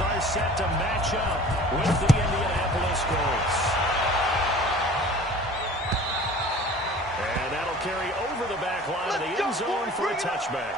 Colts are set to match up with the Indianapolis Colts. And that'll carry over the back line of the end zone for a touchback.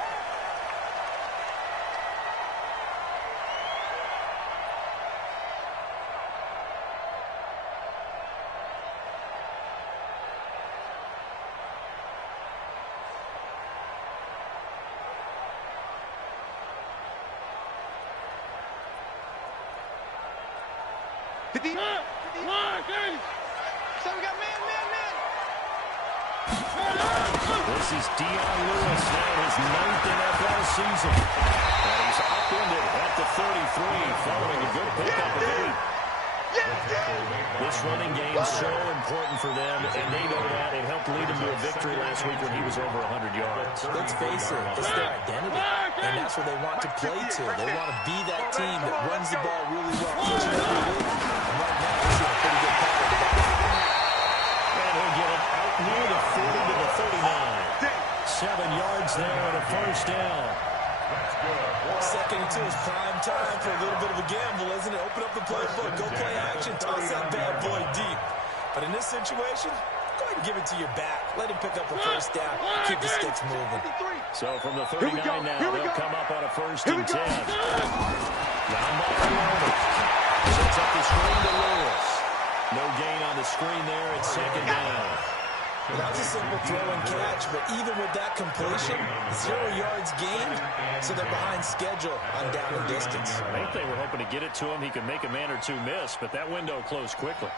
This is Dion Lewis now in his 9th NFL season. And he's upended at the 33 following a good pickup of 8. This running game is so important for them, and they know that. It helped lead them to a victory last week when he was over 100 yards. Let's face it, it's their identity, and that's what they want to play to. They want to be that team that runs the ball really well each and every week. And right now, we're seeing a pretty good pattern. And he'll get it out near the 40 to the 39. 7 yards there and a first down. Second and 2 is prime time for a little bit of a gamble, isn't it? Open up the playbook, go play action, toss that bad boy deep. But in this situation, go ahead and give it to your back. Let him pick up a first down, keep the sticks moving. So from the 39 now, they'll come up on a first and 10. Now Mariota sets up the screen to Lewis. No gain on the screen there. It's second down. Well, that was a simple throw and catch, but even with that completion, 0 yards gained, so they're behind schedule on down and distance. I think they were hoping to get it to him. He could make a man or two miss, but that window closed quickly.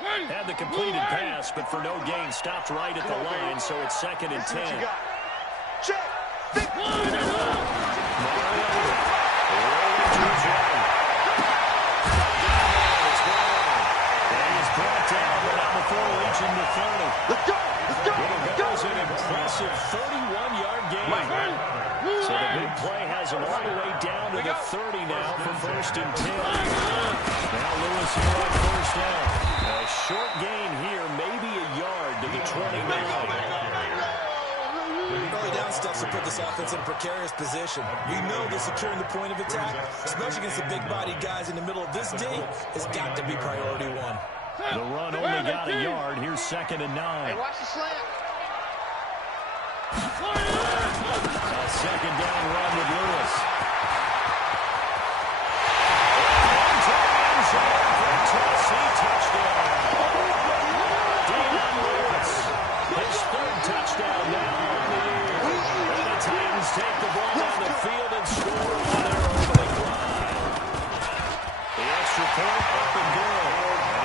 Had the completed pass, but for no gain, stopped right at the line, so it's second and 10. Check. Before reaching the 30. Let's go! Let's go! It goes an impressive 31-yard gain. So the big play has him all the way down to the 30 now for first and 10. Now Lewis here on first down. A short gain here, maybe a yard to the 29. Early down stuff to put this offense in a precarious position. We know that securing the point of attack, especially against the big-bodied guys in the middle of this D, has got to be priority one. The run only got a yard. Here's second and 9. Hey, watch the slant. A second down run with Lewis. Touchdown. Dion Lewis. His 3rd touchdown now on the year. And the Titans take the ball on the field and score on their opening drive. The extra point up and good.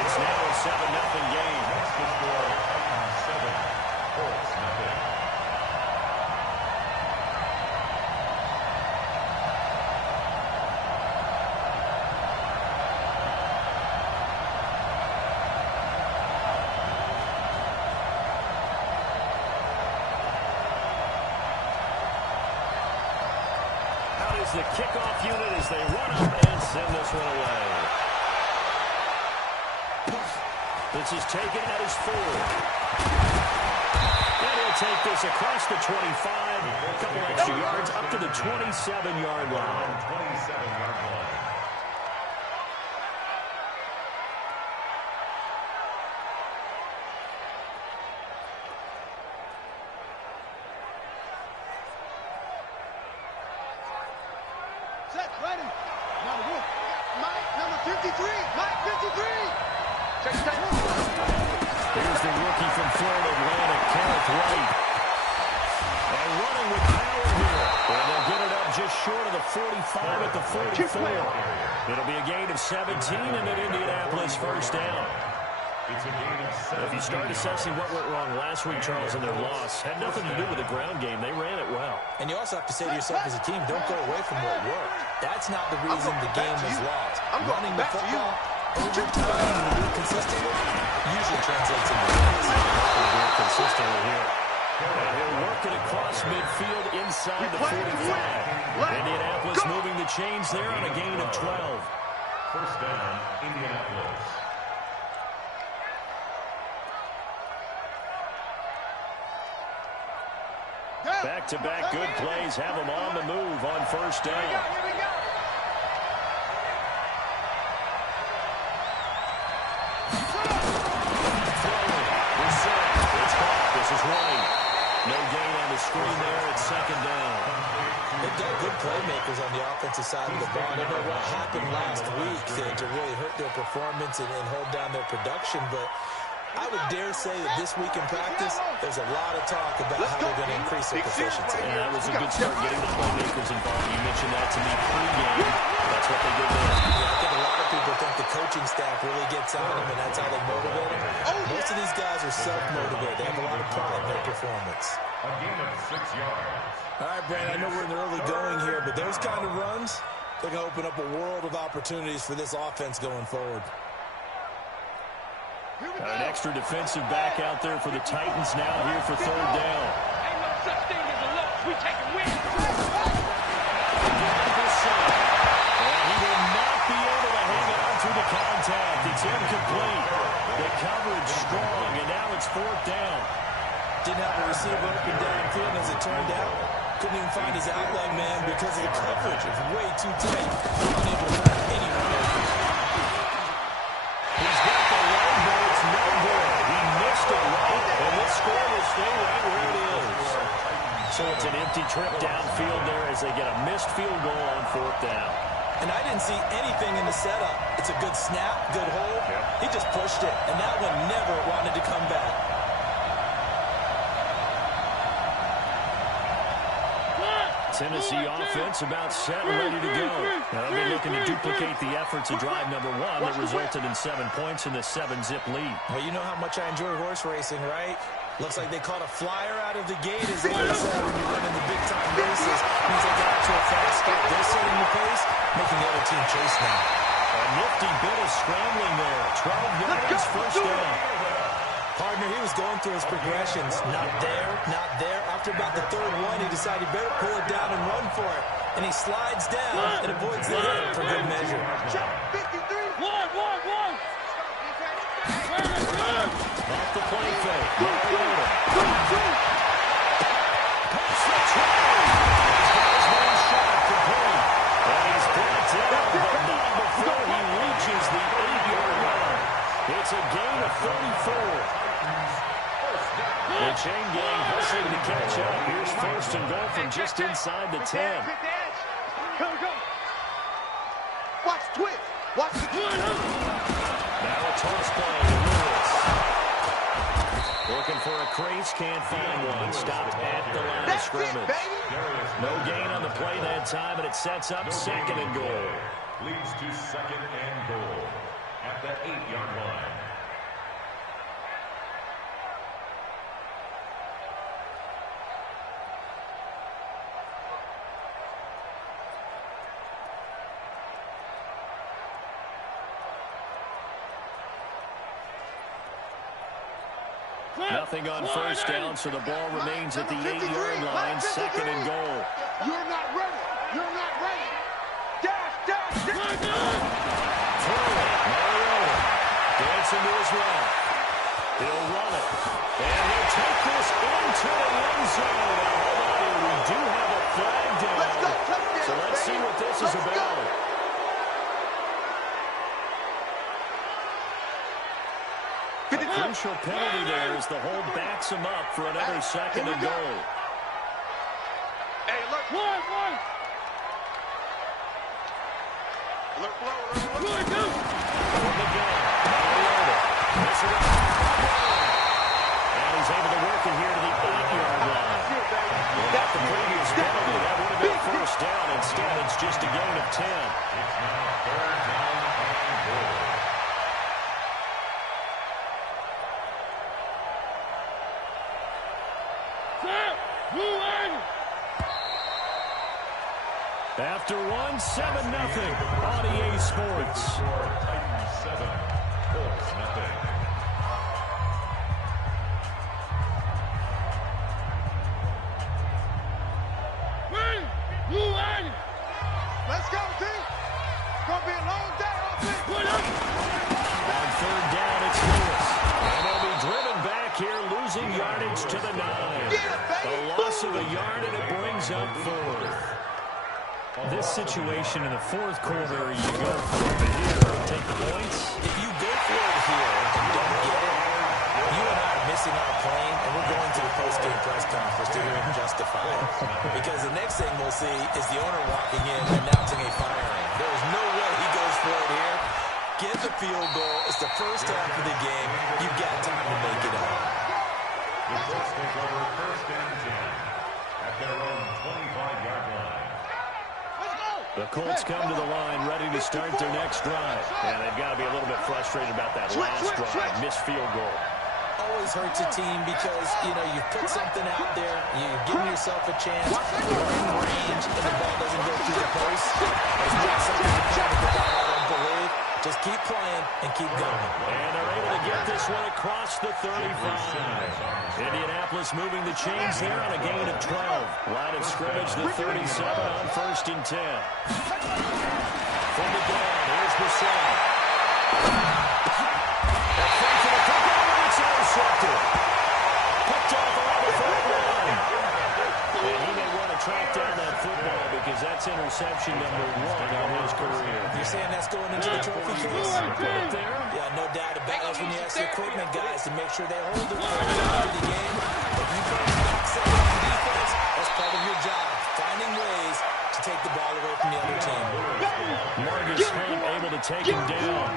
It's now a 7-0 game. That's the score. 7. Colts, nothing. Out is the kickoff unit as they run up and send this one away. This is taken at his 4. And he'll take this across the 25, a couple extra yards, up to the 27-yard line. 27-yard line. Set, ready. Mike, number 53. Mike, 53. Check the time. Here's the rookie from Florida Atlantic, Kenneth Wright. And running with power here. And they'll get it up just short of the 45 at the 44. It'll be a gain of 17 and an Indianapolis first down. If you start assessing what went wrong last week, Charles, in their loss, had nothing to do with the ground game. They ran it well. And you also have to say to yourself as a team, don't go away from what worked. That's not the reason the game was lost. Running the football over time and do it consistently usually translates into wins. Consistently here. And he'll work it across midfield inside the 45. Indianapolis moving the chains there on a gain of 12. First down, Indianapolis. Back-to-back good plays have them on the move on first down. screen there at second down. They've got good playmakers on the offensive side of the ball. I don't know what happened last week to really hurt their performance and hold down their production, but I would dare say that this week in practice, there's a lot of talk about how they're going to increase their efficiency. And that was a good start getting the playmakers involved. You mentioned that to me pregame. That's what they did there. Yeah, I think a lot of people think the coaching staff really gets on them, and that's how they motivate them. Most of these guys are self-motivated. They have a lot of pride in their performance. A gain of 6 yards. All right, Brand, I know we're in the early going here, but those kind of runs, they're going to open up a world of opportunities for this offense going forward. An extra defensive back out there for the Titans now here for third down. Ain't no such thing as a loss. We take a win. And he will not be able to hang on through the contact. It's incomplete. The coverage strong, and now it's fourth down. Didn't have a receiver open downfield, as it turned out. Couldn't even find his outlet man because of the coverage. It's way too tight. Unable to find anyone open. He's got the line, but it's no good. He missed it right, and this score will stay right where it is. So it's an empty trip downfield there as they get a missed field goal on fourth down. And I didn't see anything in the setup. It's a good snap, good hold. He just pushed it, and that one never wanted to come back. Tennessee offense about set and ready to go. Now they'll be looking to duplicate the efforts of drive number 1 that resulted in 7 points in the 7-zip lead. Well, you know how much I enjoy horse racing, right? Looks like they caught a flyer out of the gate, as they say when you run in the big-time races. Means they got to a fast start. They're setting the pace, making the other team chase now. A nifty bit of scrambling there. 12 yards, first down. Partner, he was going through his progressions. Not there, not there. After about the third one, he decided he better pull it down and run for it. And he slides down and avoids the hit for good measure. Check 53. One. Off the play fake. Mariota. Pass the try. His one shot complete. And he's brought down, but not before he reaches the 8-yard line. It's a gain of 34. The chain gang hustling to catch up. Here's first and goal from just inside the 10. Go. Watch the twist. Watch the twist. Now a toss play to Lewis. Looking for a crease, can't find one. Stopped at the line of scrimmage. No gain on the play that time, and it sets up second and goal. Leads to second and goal at the 8-yard line. Nothing on first down, so the ball remains at the 8-yard line, second and goal. You're not ready. Dash. Mariota dancing to his right. He'll run it. And he'll take this into the end zone. Now, hold on here. We do have a flag down. So let's see what this is about. Crucial penalty there as the hold backs him up for another second and goal. Hey, look. One. Look, blow. From the gun, Mariota. And he's able to work it here to the 8-yard line. Without the previous penalty, that would have been a first down. Instead, it's just a gain of 10. It's now third down and goal. After one, 7-0 on EA Sports. Titans 7, Colts nothing. Let's go, team. It's going to be a long day. On third down, it's Lewis. And they'll be driven back here, losing yardage to the 9. A loss of a yard, and it brings up fourth. This situation in the fourth quarter, you go for it here, take the points. If you go for it here and don't get it, You and I are missing our plane, and we're going to the post-game press conference to hear him justify it. Because the next thing we'll see is the owner walking in announcing a firing. There's no way he goes for it here. Get the field goal. It's the first half of the game. You've got time to make it up. The Colts take over 1st and 10 at their own 25-yard line. The Colts come to the line ready to start their next drive. And they've got to be a little bit frustrated about that last drive, missed field goal. Always hurts a team because, you put something out there, you're giving yourself a chance, you're in range, and the ball doesn't go through the post. It's not something you can put out, I don't believe. Just keep playing and keep going. And they're able to get this one across the 35. Indianapolis moving the chains here on a gain of 12. Line of scrimmage, the 37 on 1st and 10. From the down, here's the set. It's intercepted. Picked off around the 4 line. And he may want to track down that football because that's interception number 1 on his career. You're saying that's going into the trophy case? Put it there. Yeah, no doubt about it. That's when you ask the equipment guys to make sure they hold it for the game. If you play back seven on defense, that's part of your job. Finding ways to take the ball away from the other team. Marcus Hunt able to take him down.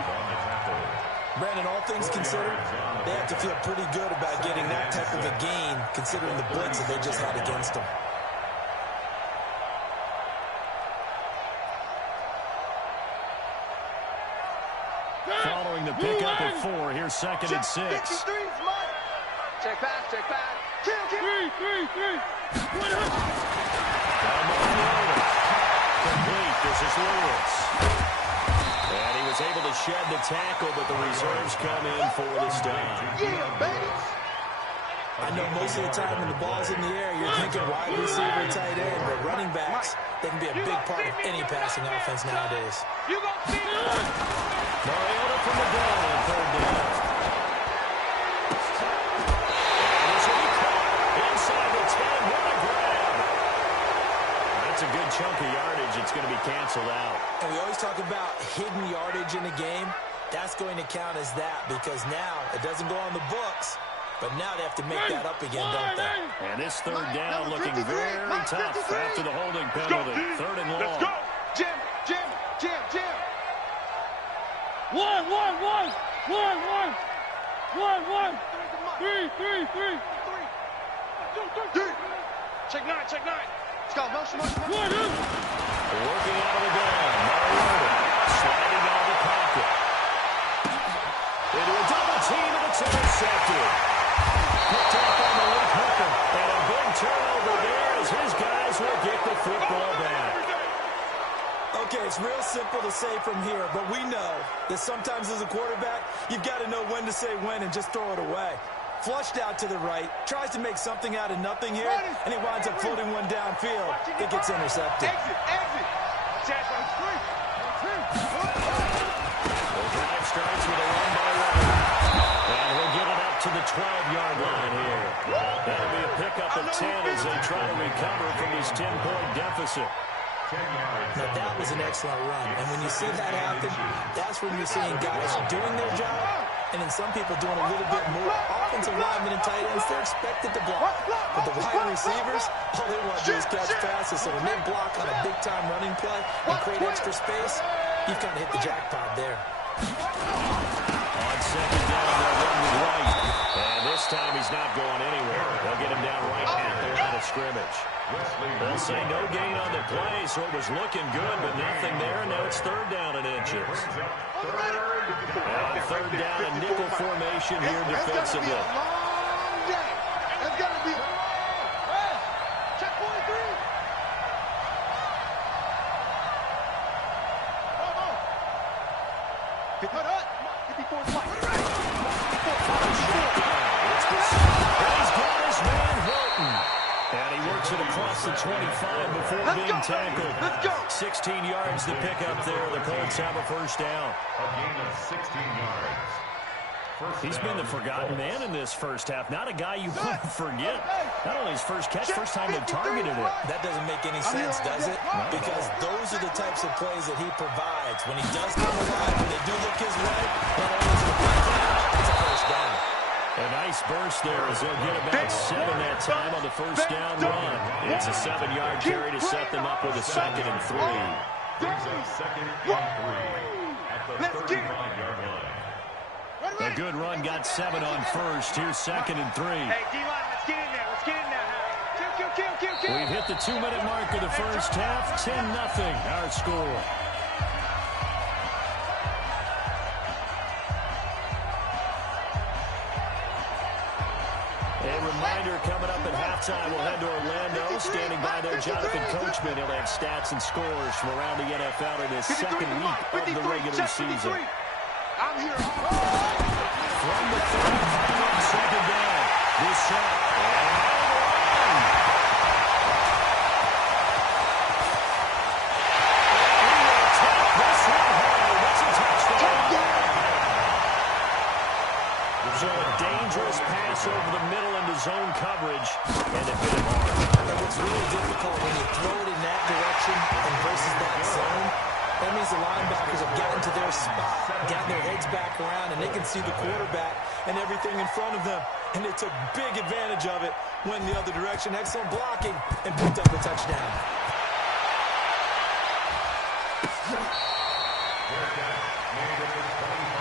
Brandon, all things considered, they have to feel pretty good about getting that type of a gain, considering the blitz that they just had against them. Following the pickup of 4, here's 2nd and 6. Check back, check back. Three. Complete, this is Lewis. And he was able to shed the tackle, but the reserves come in for the stop. Yeah, baby. I know most of the time when the ball's in the air, you're thinking wide receiver, tight end, but running backs, they can be a big part of any passing offense nowadays. You gonna see it. Mariota from the goal on 3rd down. And this will be caught inside the 10. What a grab. That's a good chunk of yardage. It's going to be canceled out. And we always talk about hidden yardage in a game. That's going to count as that because now it doesn't go on the books. But now they have to make that up again, don't they? And this 3rd down looking very tough after the holding penalty. 3rd and long. Let's go. Jim. One. Three. Check nine. Let's go. Motion. Working out of the gun. Mariota sliding out of the pocket. Into a double team, and it's intercepted. Picked up on the left hooker. And a big turnover there as his guys will get the football back. Okay, it's real simple to say from here, but we know that sometimes as a quarterback, you've got to know when to say when and just throw it away. Flushed out to the right, tries to make something out of nothing here, and he winds up floating one downfield that gets intercepted. Exit. Chance on 3. The drive starts with a run by Wright. And he'll get it up to the 12-yard line here. That'll be a pickup of 10 as they try to recover from this 10-point deficit. Now, that was an excellent run. And when you see that happen, that's when you're seeing guys doing their job and then some people doing a little bit more. Offensive linemen and tight ends, they're expected to block. But the wide receivers, all they want to do is catch passes. So when they block on a big-time running play and create extra space, you've kind of hit the jackpot there. On 2nd down, they'll run with Wright. And this time he's not going anywhere. They'll get him down right at the line of scrimmage. They'll say no gain on the play, so it was looking good, but nothing there. Now it's 3rd down and inches. And on 3rd down, a nickel formation here defensively. It's gonna be checkpoint 3. Put up. 54 Mike. He's got his man Horton. And he works it across the 25 before being tackled. Let's go. 16 yards to pick up there. The Colts have a 1st down. A gain of 16 yards. He's been the forgotten man in this first half. Not a guy you want to forget. Not only his first catch, first time they targeted it. That doesn't make any sense, does it? Because those are the types of plays that he provides. When he does come alive, when they do look his way, not only is it a big catch, it's a 1st down. A nice burst there as they'll get about 7 that time on the first down run. It's a 7-yard carry to set them up with a 2nd and 3. Brings up 2nd and 3 at the 35-yard line. A good run got 7 on first. Here's 2nd and 3. Hey, D-line, let's get in there. Let's get in there. Kill. We've hit the 2-minute mark of the first half. 10-0 our score. A reminder coming up at halftime, we'll head to Orlando. Standing by there, Jonathan Coachman. He'll have stats and scores from around the NFL in his 2nd week of the regular season. I'm here. From the 35 on 2nd down. This shot. So a dangerous pass over the middle into zone coverage, and it hit him hard. And what's really difficult when you throw it in that direction and versus that zone, that means the linebackers have gotten to their spot, gotten their heads back around, and they can see the quarterback and everything in front of them. And they took big advantage of it, went the other direction, excellent blocking, and picked up the touchdown.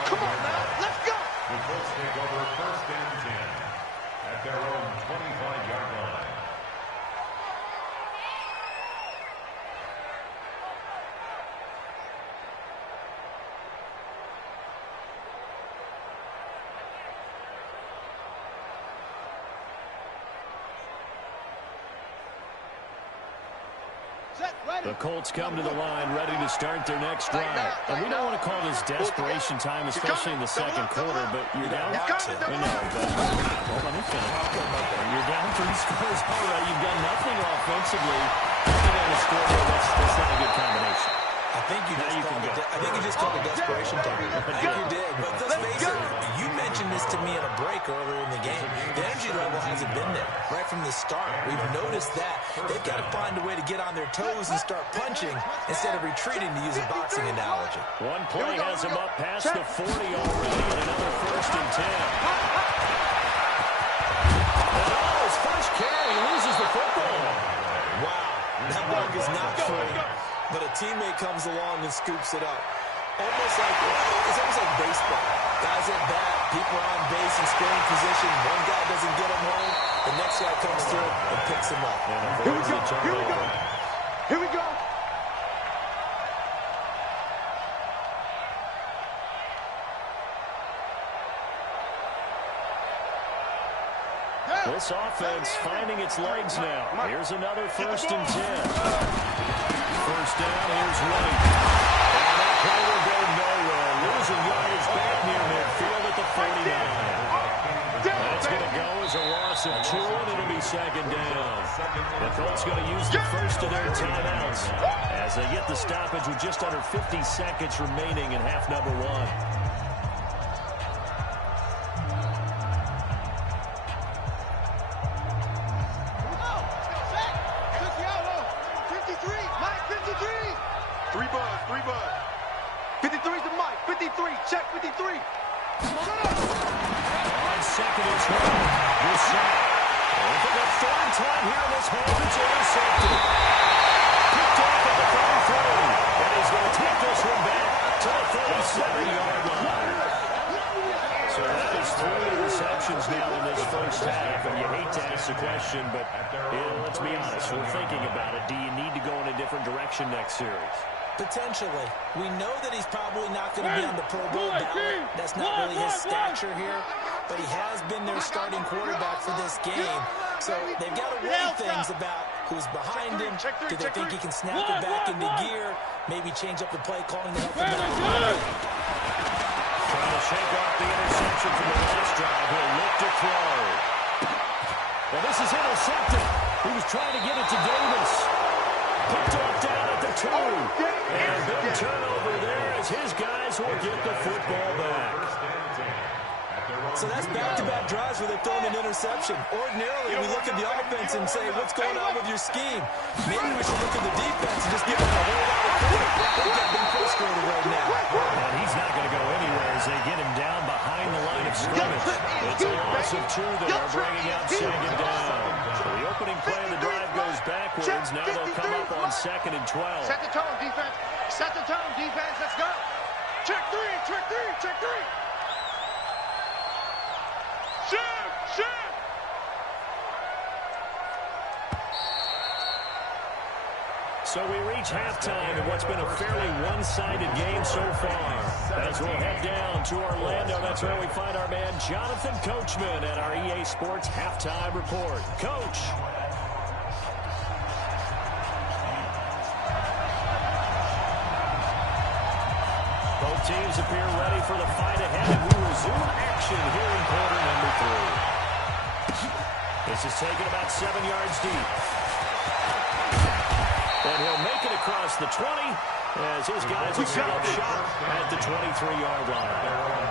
Come on now, let's go. The Colts take over 1st and 10 at their own 25-yard line. The Colts come to the line ready to start their next drive. And we don't want to call this desperation time, especially in the 2nd quarter, but you're down. I know, but well, let me finish. You're down 3 scores already. You've done nothing offensively. You're going to score. That's not a good combination. I think you just called it desperation time. I think you did. But let's face it, you mentioned this to me in a break earlier in the game. The energy level hasn't been there right from the start. We've noticed that. They've got to find a way to get on their toes and start punching instead of retreating, to use a boxing analogy. One play has him up past the 40 already, and another 1st and 10. And his first carry, he loses the football. Wow, that ball is not free. But a teammate comes along and scoops it up. It's almost like baseball. Guys at bat, people are on base in scoring position. One guy doesn't get him home. The next guy comes through and picks him up. Here we go. This offense finding its legs now. Here's another 1st and 10. First down, here's White. And that play will go nowhere. Losing yardage back near midfield at the 49. That's going to go as a loss of 2, and it'll be 2nd down. The Colts going to use the first of their timeouts as they get the stoppage with just under 50 seconds remaining in half number 1. Check 53. On 2nd and 12. This shot. And for the 3rd time here in this half, it's intercepted. Picked off at the 33. And he's going to take this one back to the 37-yard line. So that is 3 interceptions now in this first half. And you hate to ask the question, but let's be honest. We're thinking about it. Do you need to go in a different direction next series? Potentially. We know that he's probably not going to be on the Pro Bowl ballot. That's not really his stature here. But he has been their starting quarterback for this game. So they've got to weigh things about who's behind him. Do they think he can snap it back into gear? Maybe change up the play calling to help him out. Trying to shake off the interception from the last drive. He'll look to throw. Well, this is intercepted. He was trying to get it to Davis. Picked off down at the 2. And a big turnover there as his guys will get the football back. So that's back-to-back drives where they've thrown an interception. Ordinarily, we look at the offense and say, what's going on with your scheme? Maybe we should look at the defense and just give them a whole lot of credit. They've got them frustrated right now. And he's not going to go anywhere as they get him down behind the line of scrimmage. It's a loss 2nd and 12. Set the tone, defense. Set the tone, defense. Let's go. Check three, check three, check three. Shift, shift. So we reach halftime in what's been a fairly one-sided game so far. As we'll head down to Orlando, that's where we find our man Jonathan Coachman at our EA Sports Halftime Report. Coach. Both teams appear ready for the fight ahead, and we resume action here in quarter number 3. This is taken about 7 yards deep. And he'll make it across the 20 as his guys will set up shop at the 23-yard line.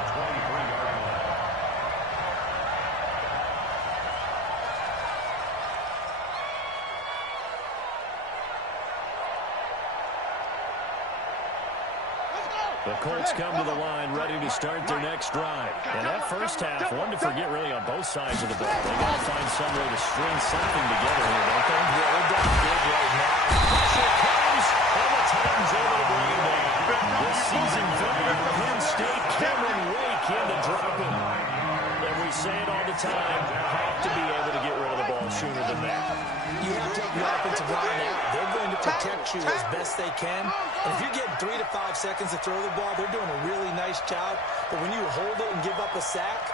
The Colts come to the line ready to start their next drive. And that first half, one to forget really on both sides of the ball. They got to find some way to string something together here, don't they? Yeah, they're down big right now. Pressure comes, and the Titans able to bring it down. The seasoned veteran of Penn State, Cameron Wake, in to drop him. And we say it all the time, have to be able to get rid of the ball sooner than that. You have to take your offensive line out. They're going to protect you as best they can. And if you're getting 3 to 5 seconds to throw the ball, they're doing a really nice job. But when you hold it and give up a sack,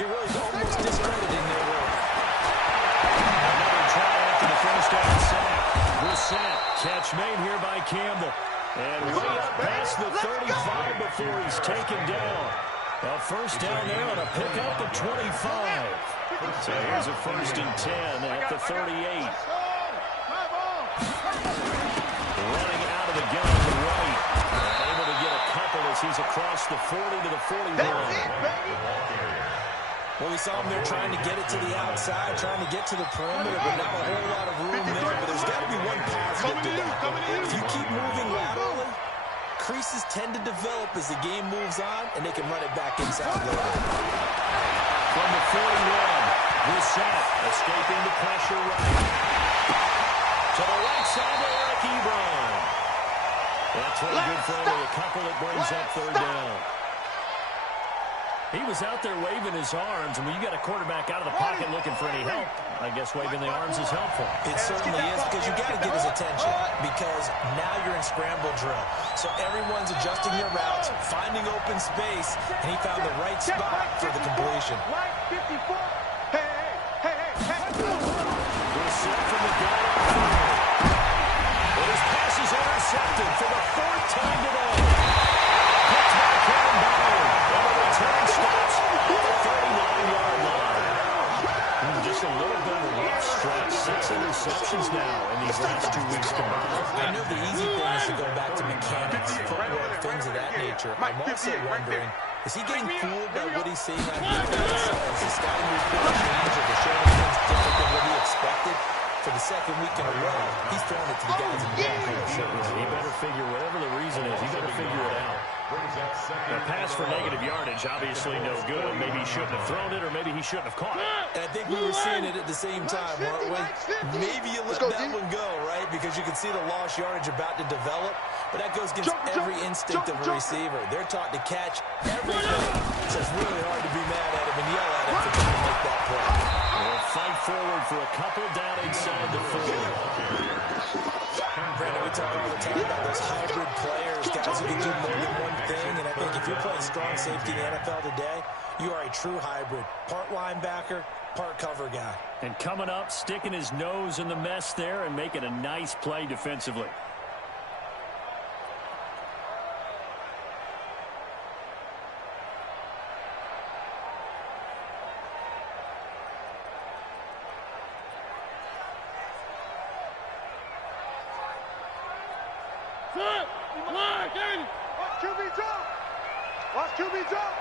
you're really almost discrediting their work. Another try after the first down sack. Brissett, catch made here by Campbell. And way up past the 35 before he's taken down. A first down there on a pickup of 25. So here's a 1st and 10 at the 38. Running out of the gun to the right. And able to get a couple as he's across the 40 to the 41. Well, we saw him there trying to get it to the outside, trying to get to the perimeter, but not a whole lot of room there. But there's got to be one positive to that. If you keep moving laterally, creases tend to develop as the game moves on, and they can run it back inside later. From the 41, Brissett escaping the pressure right. To the right side to Eric Ebron. That's really good for only a couple. It brings up 3rd down. He was out there waving his arms, and when you got a quarterback out of the pocket looking for any help, I guess waving the arms is helpful. It certainly is, because you got to get his attention, because now you're in scramble drill. So everyone's adjusting their routes, finding open space, and he found the right spot for the completion. Brissett from the goal. But his pass is intercepted for the 4th time today. Picked by Kevin Bauer. And the return stops at the 39-yard line. Just a little bit of a rough stretch. 6 interceptions now in these last 2 weeks combined. I know the easy thing is to go back to mechanics, footwork, things of that nature. I'm also wondering, is he getting fooled by what he's seeing on defense? Is the scouting report change, or the showing things different than what he expected? For the 2nd week in a row, he's throwing it to the guys in the backfield. He better figure, whatever the reason is, he better figure it out. A pass for negative yardage, obviously no good. Maybe he shouldn't have thrown it, or maybe he shouldn't have caught it. And I think we were seeing it at the same time, weren't we? Maybe you let that one go, right? Because you can see the lost yardage about to develop. But that goes against every instinct of a receiver. They're taught to catch everything. So it's really hard to be mad at him and yell at him for trying to make that play. We'll fight forward for a couple down inside the 40. Brandon, we talk all the time about those hybrid players, guys who can do more than one thing. And I think if you're playing strong safety in the NFL today, you are a true hybrid. Part linebacker, part cover guy. And coming up, sticking his nose in the mess there and making a nice play defensively. Watch QB drop. Watch QB drop.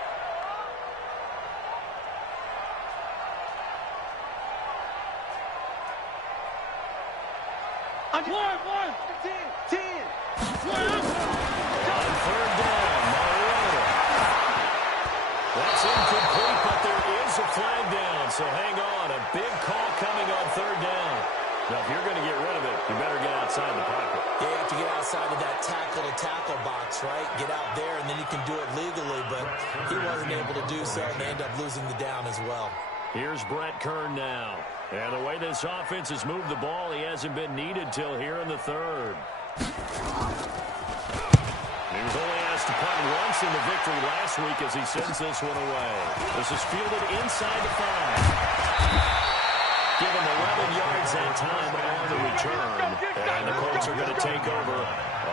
On 10. On 3rd down, Mariota. That's incomplete, but there is a flag down, so hang on. A big call coming on 3rd down. Now, if you're going to get rid of it, you better get outside the pocket. Yeah, box, right? Get out there, and then you can do it legally, but he wasn't able to do so, and they end up losing the down as well. Here's Brett Kern now. And the way this offense has moved the ball, he hasn't been needed till here in the third. He was only asked to punt once in the victory last week as he sends this one away. This is fielded inside the 5. Given 11 yards that time on the return. And the Colts are going to take over,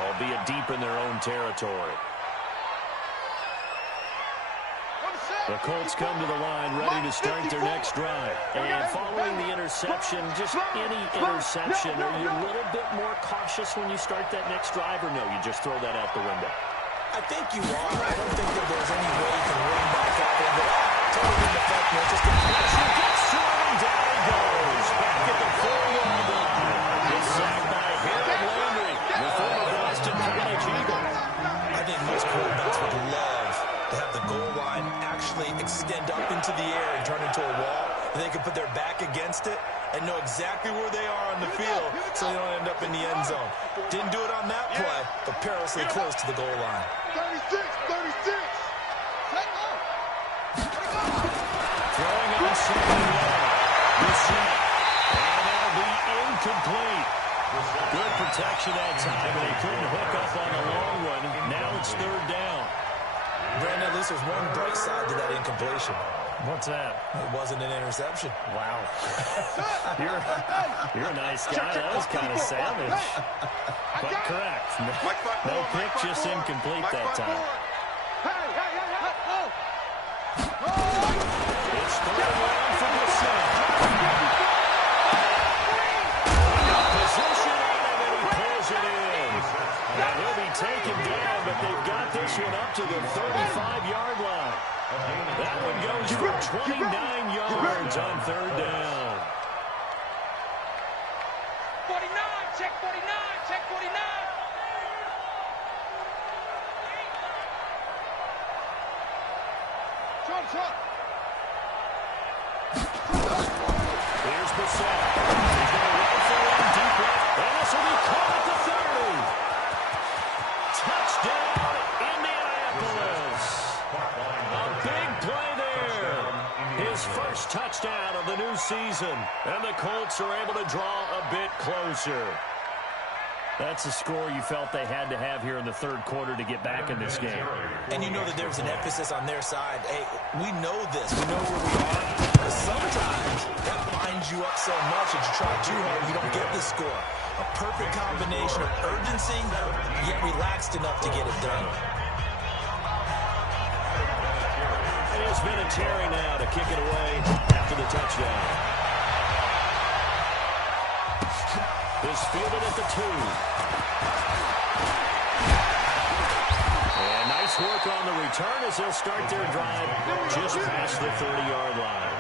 albeit deep in their own territory. The Colts come to the line ready to start their next drive. And following the interception, just any interception, are you a little bit more cautious when you start that next drive, or no, you just throw that out the window? I think you are. I don't think that there's any way you can run back out there, but totally didn't affect me. Just a pressure gets to him, and down he goes. Back at the 4-yard line. It's sacked by Harold Landry, the former Boston College Eagle. I think most quarterbacks would love to have the goal line actually extend up into the air and turn into a wall, and they can put their back against it and know exactly where they are on the field so they don't end up in the end zone. Didn't do it on that play, but perilously close to the goal line. 36. Let go. Throwing on second down. Reset. And that'll be incomplete. Good protection that time, but he couldn't hook up on the long one. Now it's third down. Brandon, at least there's one bright side to that incompletion. What's that? It wasn't an interception. Wow. You're a nice guy. That was kind of savage. But correct. No pick, just incomplete that time. It's third down for Brissett. Position on him, and he pulls it in. Now he'll be taken down, but they've got this one up to the 35-yard line. That one goes for 29 yards on third down. 49, check 49, check 49. Shot. Here's Brissett. He's going to run for one deep left, and this will be caught at the 30. Touchdown, Indianapolis. A big play there. His first touchdown of the new season, and the Colts are able to draw a bit closer. That's a score you felt they had to have here in the third quarter to get back in this game. And you know that there's an emphasis on their side. Hey, we know this. We know where we are. But sometimes that binds you up so much that you try too hard and you don't get the score. A perfect combination of urgency, yet relaxed enough to get it done. And it's been a Terry now to kick it away after the touchdown. Is fielded at the 2. And nice work on the return as they'll start their drive just past the 30-yard line.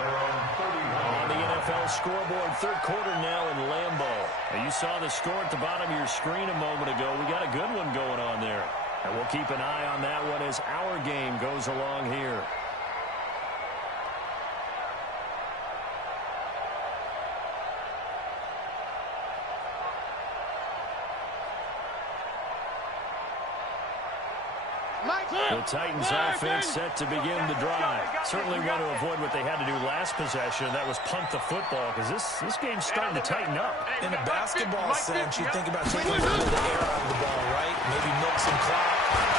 On the NFL scoreboard, third quarter now in Lambeau. Now you saw the score at the bottom of your screen a moment ago. We got a good one going on there. And we'll keep an eye on that one as our game goes along here. The Titans offense set to begin the drive. Certainly want to avoid what they had to do last possession. That was punt the football, because this game's starting to tighten up. In a basketball sense, you think about taking a little bit of the air out of the ball, right? Maybe milk some clock,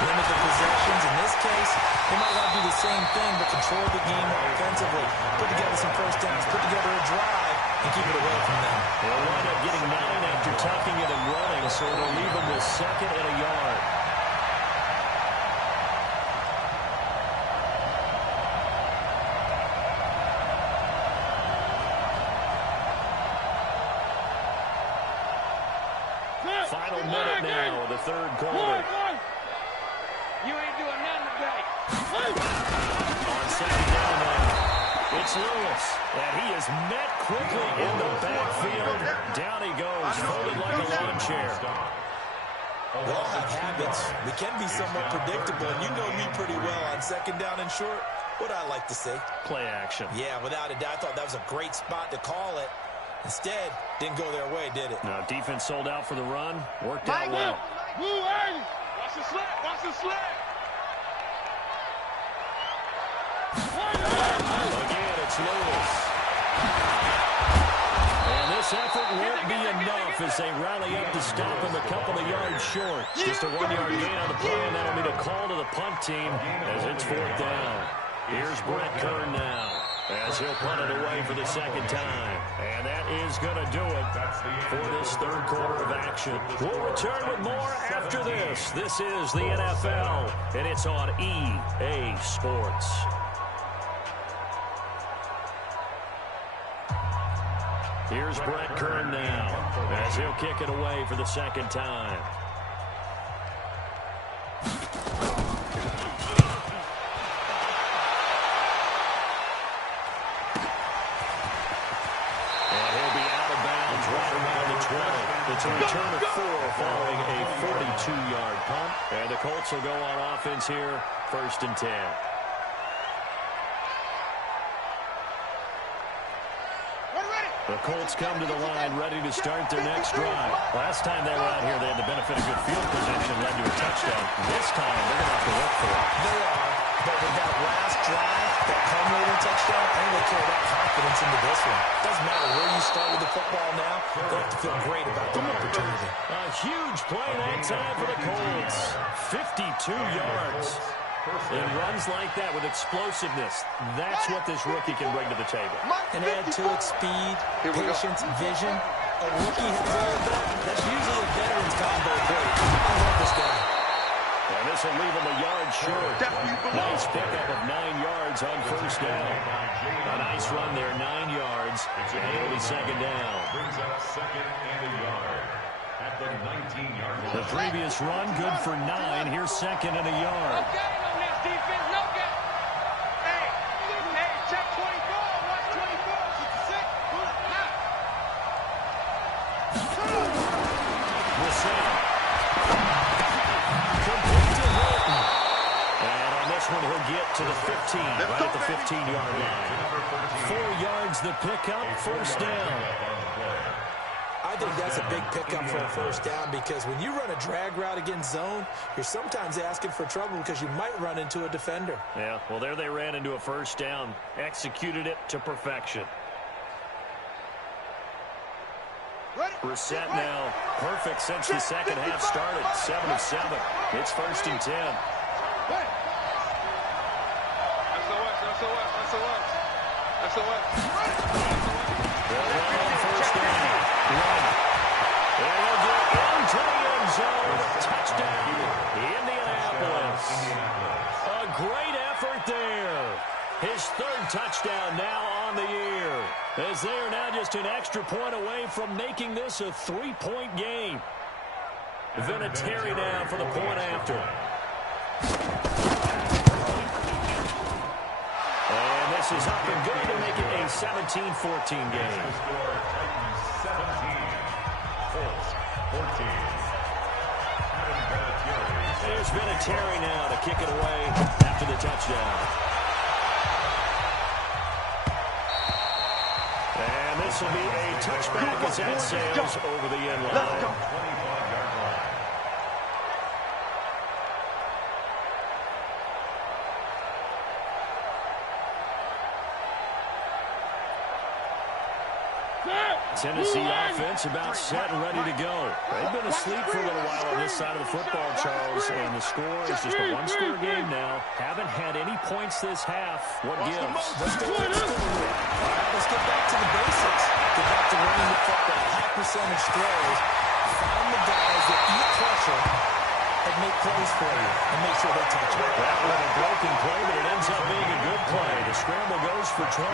limit the possessions. In this case, they might want to do the same thing, but control the game offensively. Put together some first downs, put together a drive, and keep it away from them. They'll wind up getting 9 after tucking it and running, so it'll leave them with 2nd and a yard. Final minute now of the third quarter. You ain't doing nothing today. On second down now, it's Lewis. And he is met quickly in the backfield. Down he goes, folded like a lawn chair. We all have habits. We can be somewhat predictable, and you know me pretty well on second down and short. What I like to say? Play action. Yeah, without a doubt. I thought that was a great spot to call it. Instead, didn't go their way, did it? No, defense sold out for the run. Worked out well. Watch the slip. Watch the slip. Again, it's Lewis. And this effort won't be enough as they rally up to stop him a couple of yards short. Just a 1-yard gain on the play, and that'll be the call to the punt team as it's 4th down. Here's Brett Kern now as he'll punt it away for the 2nd time. And that is going to do it for this 3rd quarter of action. We'll return with more after this. This is the NFL, and it's on EA Sports. Here's Brett Kern now as he'll kick it away for the 2nd time. And he'll be out of bounds right around the 20. It's a return of 4 following a 42-yard punt. And the Colts will go on offense here, 1st and 10. The Colts come to the line ready to start their next drive. Last time they were out here, they had the benefit of good field position, led to a touchdown. This time, they're going to have to work for it. They are, but with that last drive, that culminating touchdown, I think they carry that confidence into this one. Doesn't matter where you start with the football now, they have to feel great about their opportunity. A huge play that time for the Colts. 52 yards. In runs like that with explosiveness, that's what this rookie can bring to the table. And add to it speed, patience, vision. A rookie has all of that. That's usually a veteran's combo play. I love this guy. And this will leave him a yard short. Nice pickup of 9 yards on 1st down. A nice run there, 9 yards. And it'll be 2nd down. Brings up 2nd and a yard at the 19-yard line. The previous run, good for 9. Here's 2nd and a yard. No game on this defense. No game. Hey, check 24. Watch 24. Now. Brissett. Complete to Hilton. And on this one, he'll get to the 15, right at the 15-yard line. 4 yards the pickup, 1st down. I think that's a big pickup for a 1st down because when you run a drag route against zone, you're sometimes asking for trouble because you might run into a defender. Yeah, well, there they ran into a 1st down. Executed it to perfection. Brissett now perfect since the 2nd half started. 7 of 7. It's 1st and 10. SOS. They'll run on 1st down. Run. And they'll get into the end zone. Touchdown, Indianapolis. A great effort there. His 3rd touchdown now on the year. As they are now just an extra point away from making this a 3-point game. Vinatieri now for the point after. And this is up and good to make it a 17-14 game. Titans 17, Colts 14. There's Vinatieri now to kick it away after the touchdown. And this will be a touchback as that sails over the end line. 25-yard line. Tennessee offense about set and ready to go. They've been asleep for a little while on this side of the football, Charles, and the score is just a 1-score game now. Haven't had any points this half. What gives? Let's get back to the basics. Get back to running the football, high percentage throws. Find the guys that eat pressure and make plays for you and make sure they touch it. That was a broken play, but it ends up being a good play. The scramble goes for 20.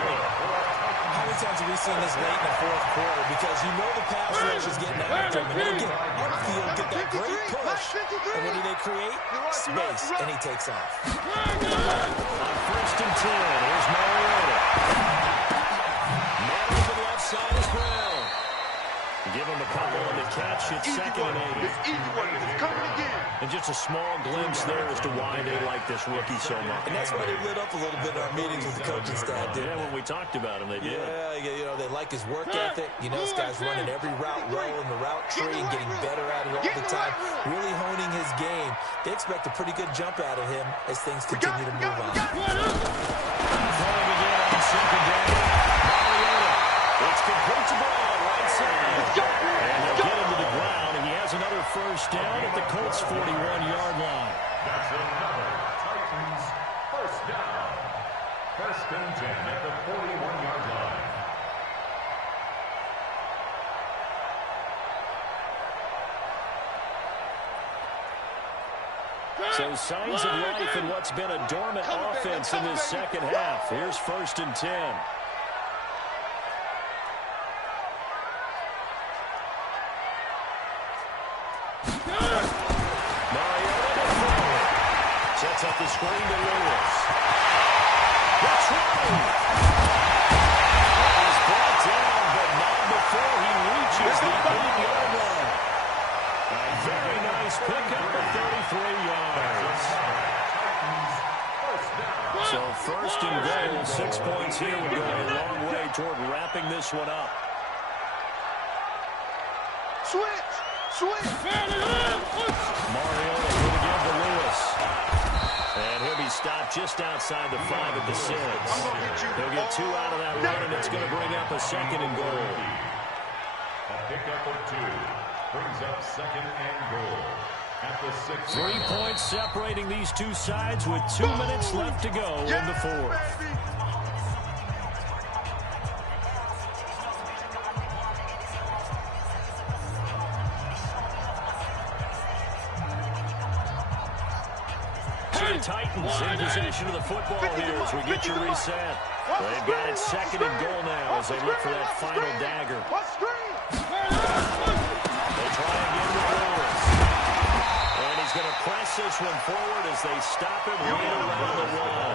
How many times have we seen this late in the 4th quarter? Because you know the pass rush is getting after him. And they get upfield, get that great push. And what do they create? Space, and he takes off. On 1st and 10, here's Mariota. Man to the left side is Brown. Give him a couple on the catch. It's second and 8. It's easy work. It's coming again. And just a small glimpse there as to why they like this rookie so much. And that's why they lit up a little bit in our meetings with the coaching staff, didn't when we talked about him, they did. Yeah, they like his work ethic. This guy's running every route well in the route tree and getting better at it all the time, really honing his game. They expect a pretty good jump out of him as things continue to move on. Throwing again on second down. It's complete to Brown, right side. And they'll get him to the ground, and he has another first down at the Colts' 41-yard line. That's another Titans first down. First and 10 at the 41-yard line. So signs of life in what's been a dormant offense in this second half. Here's first and 10. Sets up the screen to Lewis. That's right. He's brought down, but not before he reaches the 8-yard line. A very nice pickup of 33 yards. So first and goal, 6 points here would go a long way toward wrapping this one up. Switch. Mariota will give to Lewis. And he'll be stopped just outside the 5 at the 6. He'll get 2 out of that run, and it's going to bring up a second and goal. A pickup of 2 brings up second and goal at the 6. 3 points separating these two sides with 2 minutes left to go in the fourth. Titans in possession of the football here as we get your reset. They've got it second and goal now as they look for that final dagger. They try again with Lewis. And he's going to press this one forward as they stop him right around the one.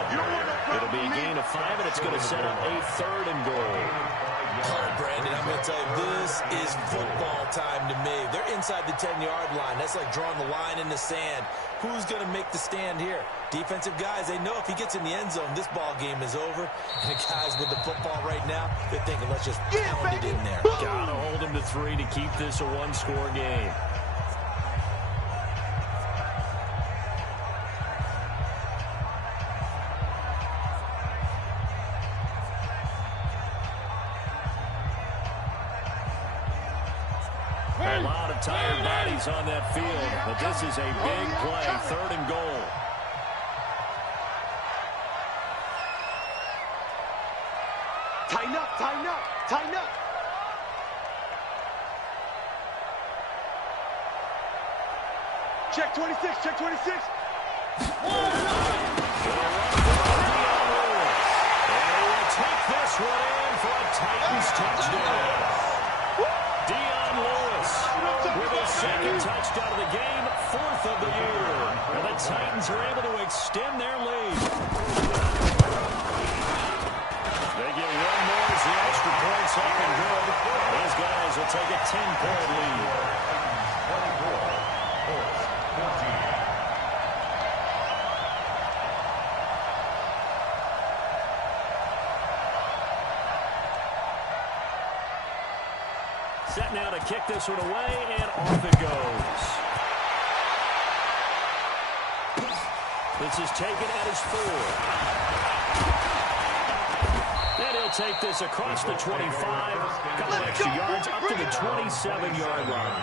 It'll be a gain of 5, and it's going to set up a third and goal. Brandon, I'm going to tell you, this is football time to me. They're inside the 10-yard line. That's like drawing the line in the sand. Who's going to make the stand here? Defensive guys, they know if he gets in the end zone, this ball game is over. And the guys with the football right now, they're thinking, let's just pound it in there. Got to hold him to 3 to keep this a one-score game. A lot of tired bodies on that field, but this is a big play, third and goal. Tighten up, tighten up, tighten up. Check 26, check 26. And they will take this one in for a Titans touchdown. With his second touchdown of the game, 4th of the year. And the Titans are able to extend their lead. They get one more as the extra point's up and good. These guys will take a 10-point lead. 14. Set now to kick this one away, and off it goes. This is taken at his 4. And he'll take this across the 25. A couple of extra yards up to the 27-yard line.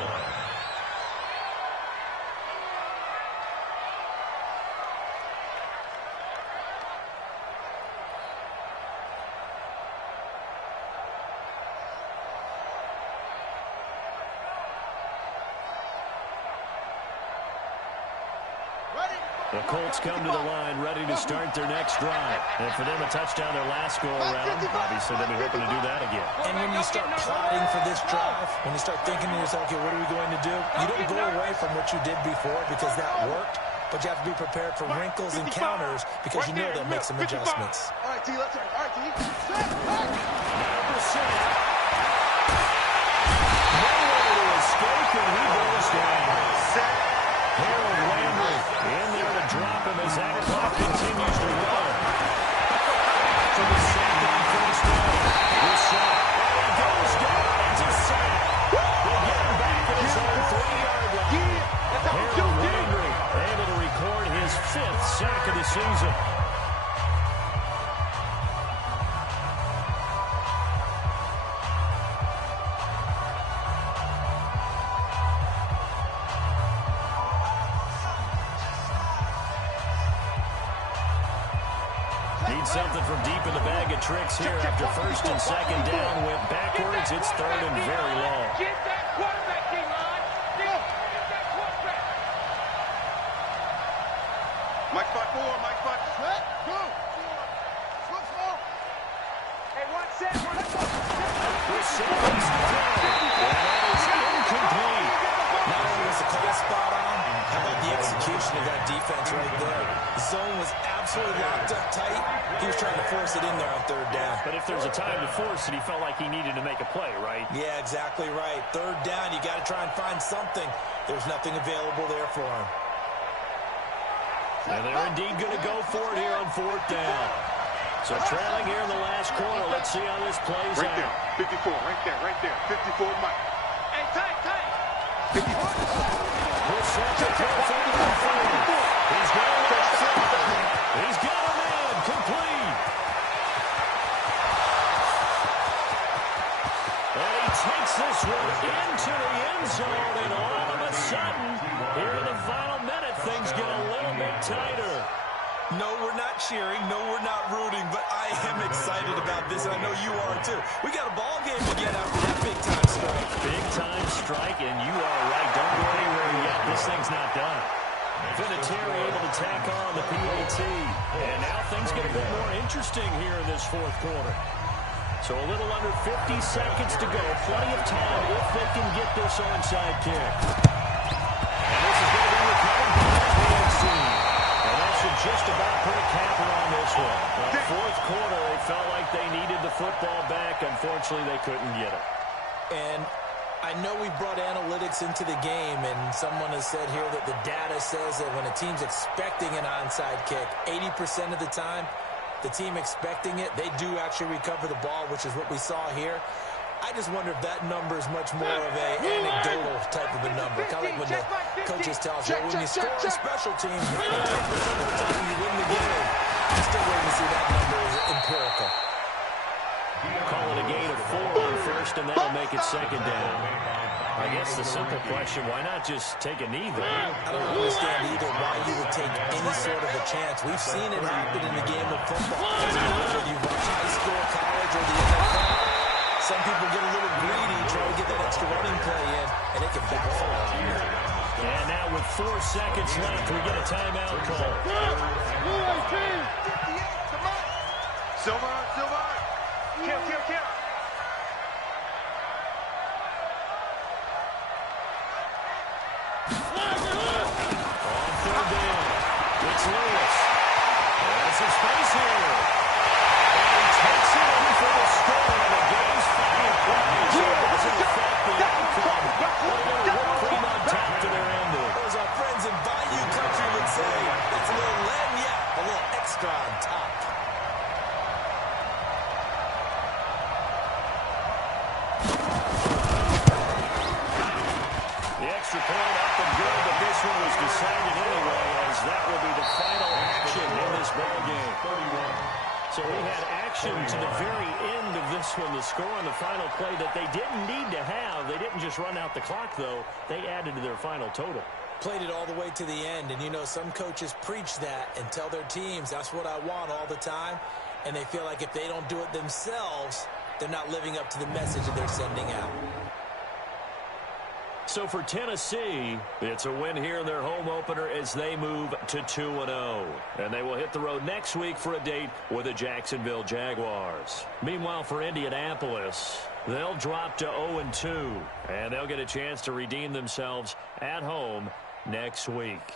The Colts come to the line ready to start their next drive. And for them, a touchdown their last go-around. Obviously, they'll be hoping to do that again. And when you start plotting for this drive, when you start thinking to yourself, okay, what are we going to do? You don't go away from what you did before because that worked, but you have to be prepared for wrinkles and counters because you know they'll make some adjustments. All right, T, let's go. All right, T. Now the snap. mistake, and he goes down. Harold Landry in there to drop him as that clock continues to run. For the second first down. This shot. And he goes down. It's a sack. They get him back at his own 3-yard line. Harold Landry able to record his 5th sack of the season. Something from deep in the bag of tricks here after first and second down. Went backwards. It's third and very long. Get that quarterback, D-line. Get that quarterback. Mike spot 4, Mike spot. Set, go. Switch off. Hey, one set, one set. The seconds to go. And that is incomplete. Not only was the call spot on, how about the execution of that defense right there? The zone was absolutely locked up tight. He was trying to force it in there on third down. But if there's a time to force it, he felt like he needed to make a play, right? Yeah, exactly right. Third down, you got to try and find something. There's nothing available there for him. And they're indeed going to go for it here on fourth down. So trailing here in the last quarter. Let's see how this plays Right out. there, 54, right there. 54, Mike. Hey, tight. 54. He's set to throw for the field. He's going left side. He's got a man complete. And he takes this one into the end zone, and all of a sudden, here in the final minute, things get a little bit tighter. No, we're not cheering. No, we're not rooting, but I am excited about this, and I know you are too. We got a ball game again after that big-time strike. Big-time strike, and you are right. Don't go anywhere yet. This thing's not done. Vinatieri able to tack on the PAT. And now things get a bit more interesting here in this fourth quarter. So a little under 50 seconds to go. Plenty of time if they can get this onside kick. And this is going to be recovered by the PAT. And that should just about put a capper on this one. Well, fourth quarter, they felt like they needed the football back. Unfortunately, they couldn't get it. And I know we brought analytics into the game, and someone has said here that the data says that when a team's expecting an onside kick, 80% of the time, the team expecting it, they do actually recover the ball, which is what we saw here. I just wonder if that number is much more of a anecdotal type of a number. Kind of like when the coaches tell us, well, when you score on special teams, 90% of the time you win the game. I'm still waiting to see that number is empirical. Call it a gain of 4 on first, and that'll make it second down. I guess the simple question, why not just take a knee there? I don't understand either why you would take any sort of a chance. We've seen it happen in the game of football. Whether you watch high school, college, or the NFL. Some people get a little greedy, try to get that extra running play in, and it can backfire on you. And now with 4 seconds left, we get a timeout call. Silver. Kill. On third down, it's Lewis. There's his face here. And he takes it in for the score, and the game's final play. So it doesn't affect the outcome. But a little whipped cream on top to their ending. As our friends in Bayou Country would say, it's a little lagniappe, a little extra on top. Extra point up and good, but this one was decided anyway, as that will be the final action in this ball game. So we had action to the very end of this one, the score on the final play that they didn't need to have. They didn't just run out the clock, though. They added to their final total. Played it all the way to the end, and you know some coaches preach that and tell their teams, that's what I want all the time, and they feel like if they don't do it themselves, they're not living up to the message that they're sending out. So for Tennessee, it's a win here in their home opener as they move to 2-0. And they will hit the road next week for a date with the Jacksonville Jaguars. Meanwhile, for Indianapolis, they'll drop to 0-2. And they'll get a chance to redeem themselves at home next week.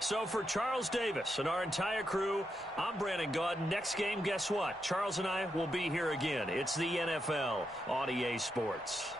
So for Charles Davis and our entire crew, I'm Brandon Gaudin. Next game, guess what? Charles and I will be here again. It's the NFL on EA Sports.